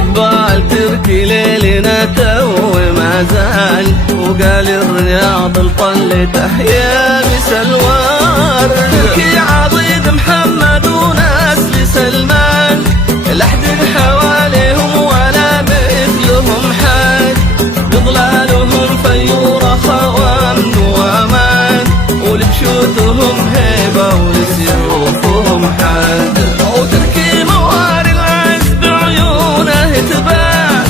جبال تركي ليلنا تو ما زال، وقال الرياض الطلته يا بسلوان. تركي عضيد محمد ونسل سلمان، لحد حواليهم ولا مثلهم حد، بظلالهم فيورة خوامن وامان، ولبشوتهم هيبة ولسيوفهم حد. وتركي مواري العز بعيونه تباع،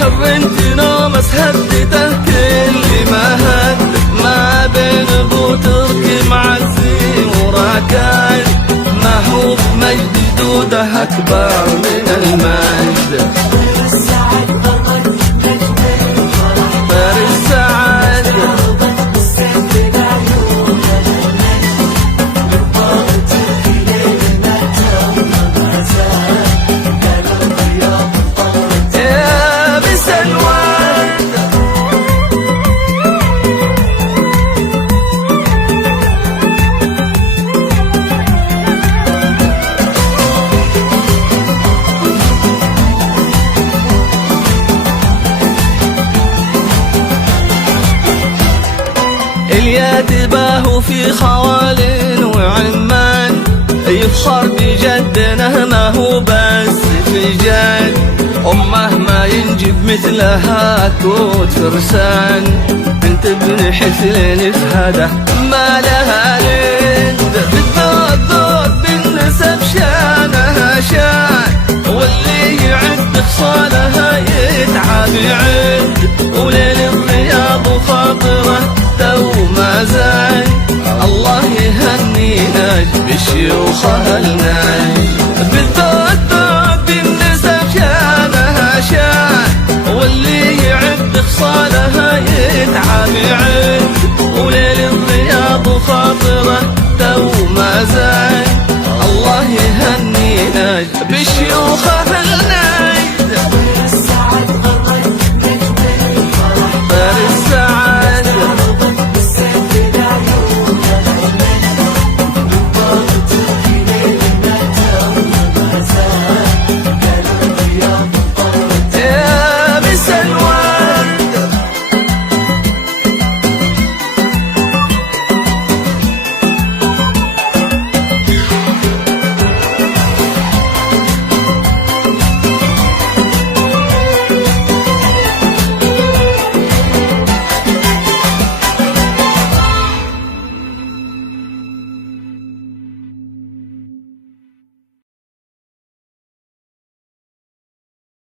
حرنت نوم اسهدته كل ما هد، ما بين ابو تركي معزي وراكان، ما هو بمجد جدوده اكبر من المجد. الياتباه في خوال وعمان، يفخر بجدنا ما هو بس في جد، أمه ما ينجب مثلها كوت فرسان، انت ابن حسين فهده ما لها ند، بالذوق ذوق بالنسب شانها شان، واللي يعد خصالها يتعب يعد، وليل الرياض وخاطره تو ما زال، الله يهنينا بالشيوخ اهلنا، بالذوق ذوق بالنسب شانها شان، واللي يعد خصالها يتعب يعد، وليل الرياض وخاطره تو ما زال، الله يهنينا بالشيوخ اهلنا.